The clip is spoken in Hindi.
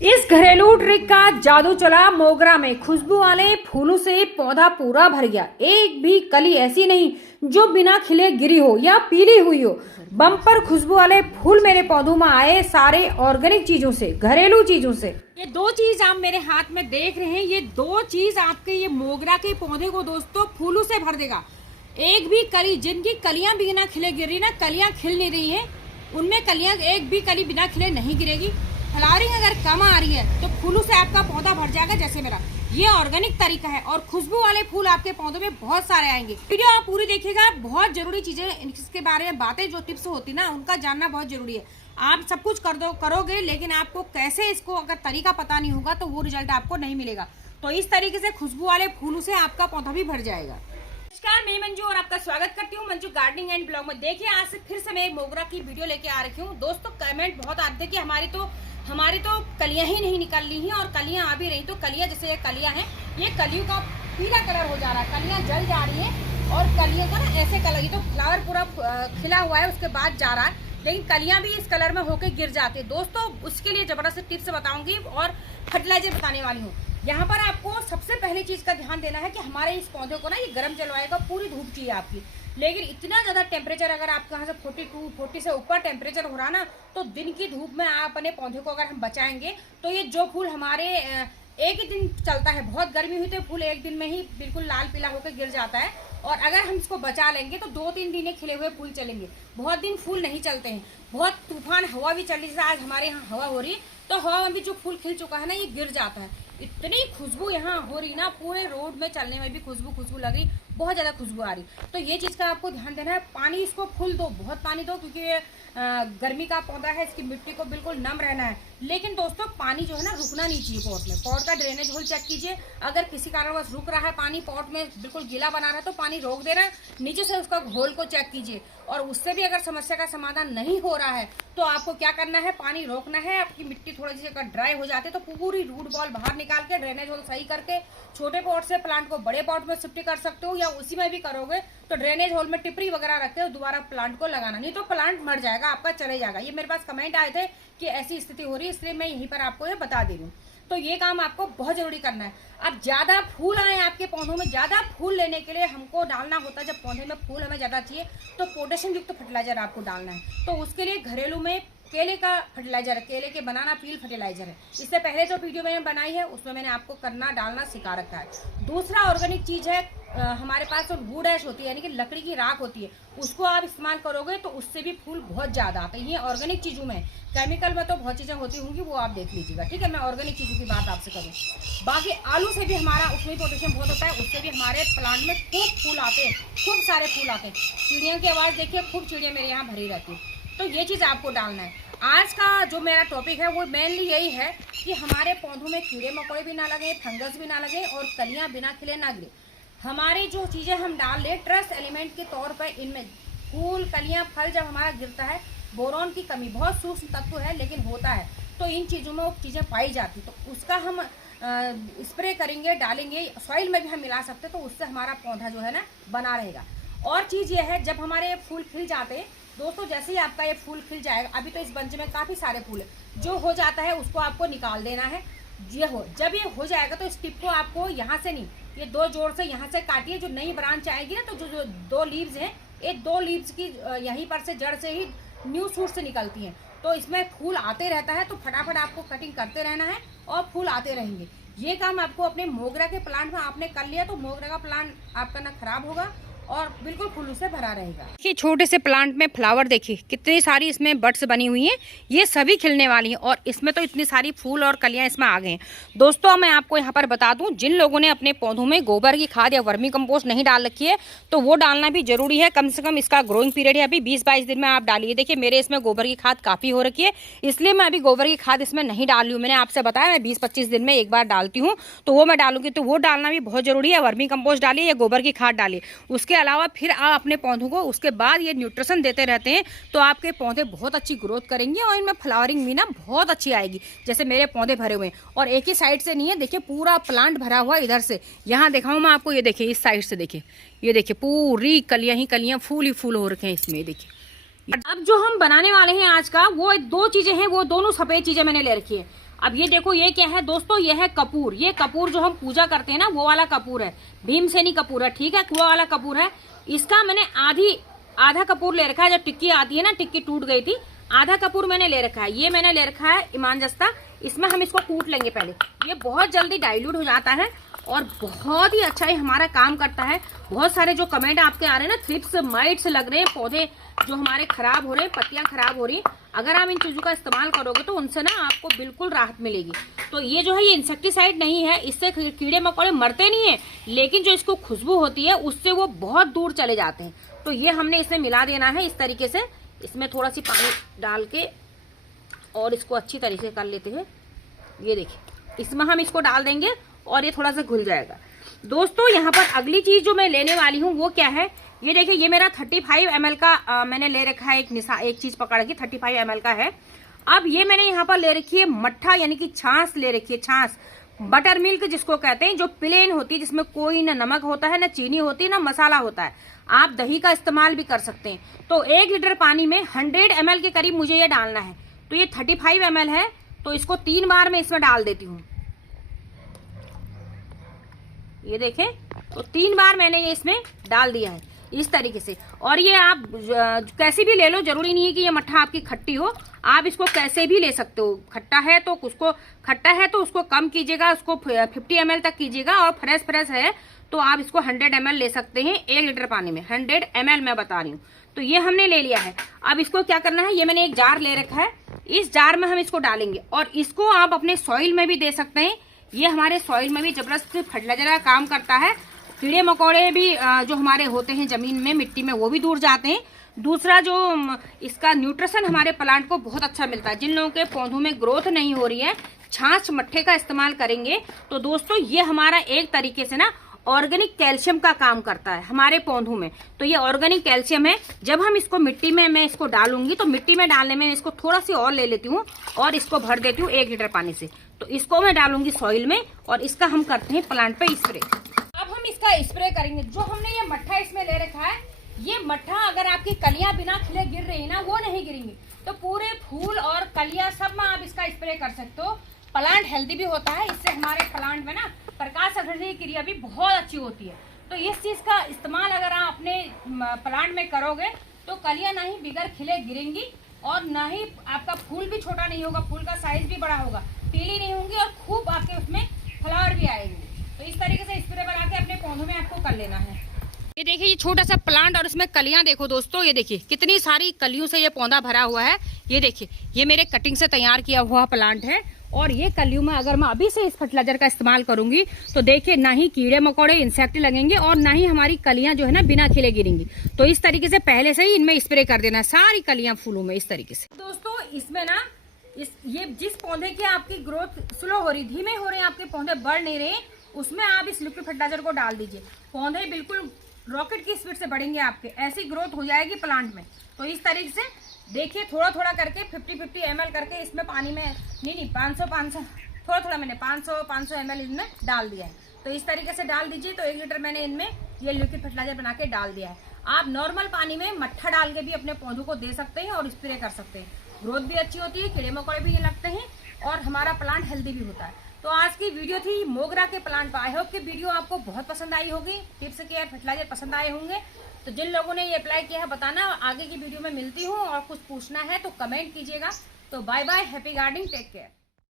इस घरेलू ट्रिक का जादू चला मोगरा में। खुशबू वाले फूलों से पौधा पूरा भर गया। एक भी कली ऐसी नहीं जो बिना खिले गिरी हो या पीली हुई हो। बम्पर खुशबू वाले फूल मेरे पौधों में आए, सारे ऑर्गेनिक चीजों से, घरेलू चीजों से। ये दो चीज आप मेरे हाथ में देख रहे हैं, ये दो चीज आपके ये मोगरा के पौधे को दोस्तों फूलों से भर देगा। एक भी कली, जिनकी कलियां बिना खिले गिर रही ना, कलियां खिल नहीं रही है, उनमें कलियां, एक भी कली बिना खिले नहीं गिरेगी। फ्लावरिंग अगर कम आ रही है तो फूलों से आपका पौधा भर जाएगा, जैसे मेरा। ये ऑर्गेनिक तरीका है और खुशबू वाले फूल आपके पौधों में बहुत सारे आएंगे। वीडियो आप पूरी देखिएगा, बहुत जरूरी चीजें इसके बारे में, बातें जो टिप्स होती ना, उनका जानना बहुत जरूरी है। आप सब कुछ करोगे, लेकिन आपको कैसे इसको अगर तरीका पता नहीं होगा तो वो रिजल्ट आपको नहीं मिलेगा। तो इस तरीके से खुशबू वाले फूलों से आपका पौधा भी भर जाएगा। नमस्कार, मैं मंजू और आपका स्वागत करती हूँ मंजू गार्डनिंग एंड ब्लॉग में। देखिए, आज से फिर से मैं एक मोगरा की वीडियो लेके आ रखी हूँ। दोस्तों, कमेंट बहुत आते हैं कि हमारी तो कलियां ही नहीं निकल रही हैं, और कलियां आ भी रही तो कलियां, जैसे ये कलियां हैं, ये कलियों का पीला कलर हो जा रहा है, कलियां जल जा रही है और कलियों का ना ऐसे कलर, ये तो फ्लावर पूरा खिला हुआ है उसके बाद जा रहा है, लेकिन कलियां भी इस कलर में होकर गिर जाती है। दोस्तों, उसके लिए जबरदस्त टिप्स बताऊंगी और फर्टिलाइजर बताने वाली हूँ। यहाँ पर आपको सबसे पहली चीज का ध्यान देना है कि हमारे इस पौधे को ना, ये गर्म जलवायु का, पूरी धूप चाहिए आपकी। लेकिन इतना ज्यादा टेम्परेचर, अगर आपके यहाँ से 42, 40 से ऊपर टेम्परेचर हो रहा ना, तो दिन की धूप में आप अपने पौधे को अगर हम बचाएंगे तो ये जो फूल हमारे एक ही दिन चलता है, बहुत गर्मी हुई तो फूल एक दिन में ही बिल्कुल लाल पीला होकर गिर जाता है, और अगर हम इसको बचा लेंगे तो 2-3 दिन खिले हुए फूल चलेंगे। बहुत दिन फूल नहीं चलते हैं, बहुत तूफान हवा भी चल रही है, आज हमारे यहाँ हवा हो रही है, तो हवा में भी जो फूल खिल चुका है ना, ये गिर जाता है। इतनी खुशबू यहाँ हो रही ना, पूरे रोड में चलने में भी खुशबू लग रही, बहुत ज्यादा खुशबू आ रही। तो ये चीज का आपको ध्यान देना है। पानी इसको फुल दो, बहुत पानी दो, क्योंकि ये गर्मी का पौधा है, इसकी मिट्टी को बिल्कुल नम रहना है। लेकिन दोस्तों, पानी जो है ना, रुकना नहीं चाहिए पॉट में। पॉट का ड्रेनेज होल चेक कीजिए, अगर किसी कारणवश रुक रहा है पानी, पॉट में बिल्कुल गीला बना रहा है तो पानी रोक देना, नीचे से उसका घोल को चेक कीजिए। और उससे भी अगर समस्या का समाधान नहीं हो रहा है तो आपको क्या करना है, पानी रोकना है। आपकी मिट्टी थोड़ी सी अगर ड्राई हो जाती है तो पूरी रूट बॉल बाहर निकाल के, ड्रेनेज होल सही करके, छोटे पॉट से प्लांट को बड़े पॉट में शिफ्ट कर सकते हो, या उसी में भी करोगे तो ड्रेनेज होल में टिपरी वगैरह रख के दोबारा प्लांट को लगाना, नहीं तो प्लांट मर जाएगा आपका, चले जाएगा। ये मेरे पास कमेंट आए थे कि ऐसी स्थिति हो रही है, इसलिए मैं यहीं पर आपको ये बता दे रही हूँ। तो ये काम आपको बहुत जरूरी करना है। अब ज्यादा फूल आए आपके पौधों में, ज्यादा फूल लेने के लिए हमको डालना होता है, जब पौधे में फूल हमें ज्यादा चाहिए तो पोटेशियम युक्त फर्टिलाइजर आपको डालना है। तो उसके लिए घरेलू में केले का फर्टिलाइजर है, केले के बनाना पील फर्टिलाइजर है। इससे पहले जो वीडियो मैंने बनाई है उसमें मैंने आपको करना डालना सिखा रखा है। दूसरा ऑर्गेनिक चीज है, हमारे पास जो वुड ऐश होती है, यानी कि लकड़ी की राख होती है, उसको आप इस्तेमाल करोगे तो उससे भी फूल बहुत ज्यादा आते हैं। ये ऑर्गेनिक चीजों में, केमिकल में तो बहुत चीजें होती होंगी, वो आप देख लीजिएगा, ठीक है। मैं ऑर्गेनिक चीजों की बात आपसे करूँ। बाकी आलू से भी हमारा, उसमें पोटेशियम बहुत होता है, उससे भी हमारे प्लांट में खूब फूल आते हैं, खूब सारे फूल आते हैं। चिड़िया की आवाज देखिए, खूब चिड़िया मेरे यहाँ भरी रहती है। तो ये चीज आपको डालना है। आज का जो मेरा टॉपिक है वो मेनली यही है कि हमारे पौधों में कीड़े मकोड़े भी ना लगे, फंगस भी ना लगे, और कलियां बिना खिले ना गिरे। हमारी जो चीजें हम डाल रहे ट्रस्ट एलिमेंट के तौर पर, इनमें फूल, कलियां, फल जब हमारा गिरता है, बोरॉन की कमी, बहुत सूक्ष्म तत्व है लेकिन होता है, तो इन चीजों में वो चीजें पाई जाती, तो उसका हम स्प्रे करेंगे, डालेंगे, सॉइल में भी हम मिला सकते, तो उससे हमारा पौधा जो है ना बना रहेगा। और चीज ये है, जब हमारे फूल खिल जाते हैं दोस्तों, जैसे ही आपका ये फूल खिल जाएगा, अभी तो इस बंच में काफी सारे फूल है, जो हो जाता है उसको आपको निकाल देना है। जब ये हो जाएगा तो इस टिप को आपको यहाँ से नहीं, ये 2 जोड़ से यहाँ से काटिए। जो नई ब्रांच आएगी ना, तो जो 2 लीव्स हैं, ये 2 लीव्स की यहीं पर से, जड़ से ही न्यू शूट से निकलती हैं, तो इसमें फूल आते रहता है, तो फटाफट आपको कटिंग करते रहना है और फूल आते रहेंगे। ये काम आपको अपने मोगरा के प्लांट में आपने कर लिया तो मोगरा का प्लांट आपका ना खराब होगा और बिल्कुल फूलों से भरा रहेगा। देखिए, छोटे से प्लांट में फ्लावर देखिए, कितनी सारी इसमें बड्स बनी हुई हैं, ये सभी खिलने वाली हैं, और इसमें तो इतनी सारी फूल और कलियां इसमें आ गए हैं। दोस्तों, मैं आपको यहाँ पर बता दूं, जिन लोगों ने अपने पौधों में गोबर की खाद या वर्मी कंपोस्ट नहीं डाल रखी है तो वो डालना भी जरूरी है। कम से कम इसका ग्रोइंग पीरियड है अभी 20-22 दिन में आप डालिए। देखिए, मेरे इसमें गोबर की खाद काफी हो रखी है, इसलिए मैं अभी गोबर की खाद इसमें नहीं डाल रही हूँ। मैंने आपसे बताया मैं 20-25 दिन में एक बार डालती हूँ, तो वो मैं डालूंगी, तो वो डालना भी बहुत जरूरी है। वर्मी कंपोस्ट डालिए या गोबर की खाद डालिए। उसके अलावा फिर आप अपने पौधों को उसके बाद ये न्यूट्रिशन देते रहते हैं, तो आपके पौधे बहुत अच्छी ग्रोथ करेंगे और इनमें फ्लावरिंग भी ना बहुत अच्छी आएगी। जैसे मेरे पौधे भरे हुए हैं, और एक ही साइड से नहीं है, देखिए पूरा प्लांट भरा हुआ इधर से, यहाँ दिखाऊं मैं आपको, ये देखिए इस साइड से, देखिए ये देखिए पूरी कलियां ही कलियां, फूल ही फूल हो रखे हैं इसमें, देखिए। अब जो हम बनाने वाले हैं आज का, वो 2 चीजें हैं, वो दोनों सफेद चीजें मैंने ले रखी है। अब ये देखो ये क्या है दोस्तों, ये है कपूर। ये कपूर जो हम पूजा करते हैं ना, वो वाला कपूर है, भीमसेनी कपूर है, ठीक है, वो वाला कपूर है। इसका मैंने आधा कपूर ले रखा है। जब टिक्की आती है ना, टिक्की टूट गई थी, आधा कपूर मैंने ले रखा है। ये मैंने ले रखा है ईमान जस्ता। इसमें हम इसको कूट लेंगे पहले। ये बहुत जल्दी डाइल्यूट हो जाता है और बहुत ही अच्छा ये हमारा काम करता है। बहुत सारे जो कमेंट आपके आ रहे हैं ना, थ्रिप्स माइट्स लग रहे हैं, पौधे जो हमारे खराब हो रहे हैं, पत्तियां खराब हो रही हैं, अगर आप इन चीजों का इस्तेमाल करोगे तो उनसे ना आपको बिल्कुल राहत मिलेगी। तो ये जो है ये इंसेक्टिसाइड नहीं है, इससे कीड़े मकोड़े मरते नहीं है, लेकिन जो इसको खुशबू होती है उससे वो बहुत दूर चले जाते हैं। तो ये हमने इसमें मिला देना है इस तरीके से। इसमें थोड़ा सी पानी डाल के और इसको अच्छी तरीके से कर लेते हैं। ये देखिए, इसमें हम इसको डाल देंगे और ये थोड़ा सा घुल जाएगा। दोस्तों यहाँ पर अगली चीज जो मैं लेने वाली हूँ वो क्या है, ये देखिए, ये मेरा 35 ml का मैंने ले रखा है। एक चीज पकड़ के 35 ml का है। अब ये मैंने यहाँ पर ले रखी है मट्ठा, यानी कि छाछ ले रखी है, छाछ, बटर मिल्क जिसको कहते हैं, जो प्लेन होती है, जिसमें कोई ना नमक होता है, ना चीनी होती है, ना मसाला होता है। आप दही का इस्तेमाल भी कर सकते हैं। तो 1 लीटर पानी में 100 ml के करीब मुझे ये डालना है। तो ये 35 ml है, तो इसको 3 बार मैं इसमें डाल देती हूँ। ये देखें, तो 3 बार मैंने ये इसमें डाल दिया है इस तरीके से। और ये आप कैसी भी ले लो, जरूरी नहीं है कि ये मट्ठा आपकी खट्टी हो, आप इसको कैसे भी ले सकते हो। खट्टा है तो उसको कम कीजिएगा, उसको 50 ml तक कीजिएगा। और फ्रेश है तो आप इसको 100 ml ले सकते हैं 1 लीटर पानी में। 100 ml मैं बता रही हूँ। तो ये हमने ले लिया है। अब इसको क्या करना है, ये मैंने एक जार ले रखा है, इस जार में हम इसको डालेंगे। और इसको आप अपने सॉइल में भी दे सकते हैं। ये हमारे सॉइल में भी जबरदस्त फर्टिलाइजर का काम करता है। कीड़े मकोड़े भी जो हमारे होते हैं जमीन में, मिट्टी में, वो भी दूर जाते हैं। दूसरा जो इसका न्यूट्रिशन हमारे प्लांट को बहुत अच्छा मिलता है। जिन लोगों के पौधों में ग्रोथ नहीं हो रही है, छाछ मट्ठे का इस्तेमाल करेंगे तो दोस्तों ये हमारा एक तरीके से ना ऑर्गेनिक कैल्शियम का काम करता है हमारे पौधों में। तो ये ऑर्गेनिक कैल्शियम है। जब हम इसको मिट्टी में मैं इसको डालूंगी, तो मिट्टी में डालने में इसको थोड़ा सी और ले लेती हूँ और इसको भर देती हूँ 1 लीटर पानी से। तो इसको मैं डालूंगी सॉइल में और इसका हम करते हैं प्लांट पे स्प्रे। अब हम इसका स्प्रे करेंगे। जो हमने ये मट्ठा इसमें ले रखा है, ये मट्ठा अगर आपकी कलियां बिना खिले गिर रही है ना, वो नहीं गिरेंगी, तो पूरे फूल और कलियां सब में आप इसका स्प्रे कर सकते हो। प्लांट हेल्दी भी होता है, इससे हमारे प्लांट में ना प्रकाश संश्लेषण की क्रिया भी बहुत अच्छी होती है। तो इस चीज का इस्तेमाल अगर आप अपने प्लांट में करोगे तो कलियां ना ही बिगड़ खिले गिरेंगी और ना ही आपका फूल भी छोटा नहीं होगा, फूल का साइज भी बड़ा होगा, पीली नहीं होंगी और खूब आपके उसमें फ्लावर भी आएंगे। तो इस तरीके से स्प्रे बना के अपने पौधों में आपको कर लेना है। ये देखिए, ये छोटा सा प्लांट और इसमें कलियां देखो दोस्तों, ये देखिए कितनी सारी कलियों से ये पौधा भरा हुआ है। ये देखिए, ये मेरे कटिंग से तैयार किया हुआ प्लांट है। और ये कलियों में अगर मैं अभी से इस फर्टिलाइजर का इस्तेमाल करूंगी तो देखिए, ना ही कीड़े मकोड़े इंसेक्ट लगेंगे और ना ही हमारी कलियां जो है ना बिना खिले गिरेंगी। तो इस तरीके से पहले से ही इनमें स्प्रे कर देना सारी कलियां फूलों में इस तरीके से। दोस्तों इसमें ना ये जिस पौधे की आपकी ग्रोथ स्लो हो रही, धीमे हो रहे हैं, आपके पौधे बढ़ नहीं रहे, उसमें आप इस लिक्विड फर्टिलाइजर को डाल दीजिए। पौधे बिल्कुल रॉकेट की स्पीड से बढ़ेंगे आपके, ऐसी ग्रोथ हो जाएगी प्लांट में। तो इस तरीके से देखिए, थोड़ा थोड़ा करके 50-50 ml करके इसमें पानी में, नहीं 500 थोड़ा मैंने 500 ml इसमें डाल दिया है। तो इस तरीके से डाल दीजिए। तो 1 लीटर मैंने इनमें ये लिक्विड फर्टिलाइजर बना के डाल दिया है। आप नॉर्मल पानी में मट्ठा डाल के भी अपने पौधों को दे सकते हैं और स्प्रे कर सकते हैं। ग्रोथ भी अच्छी होती है, कीड़े मकोड़े भी ये लगते हैं और हमारा प्लांट हेल्दी भी होता है। तो आज की वीडियो थी मोगरा के प्लांट पर। आई होप कि वीडियो आपको बहुत पसंद आई होगी। टिप्स केयर फर्टिलाइजर पसंद आए होंगे। तो जिन लोगों ने ये अप्लाई किया है बताना, आगे की वीडियो में मिलती हूँ। और कुछ पूछना है तो कमेंट कीजिएगा। तो bye bye, happy gardening, take care.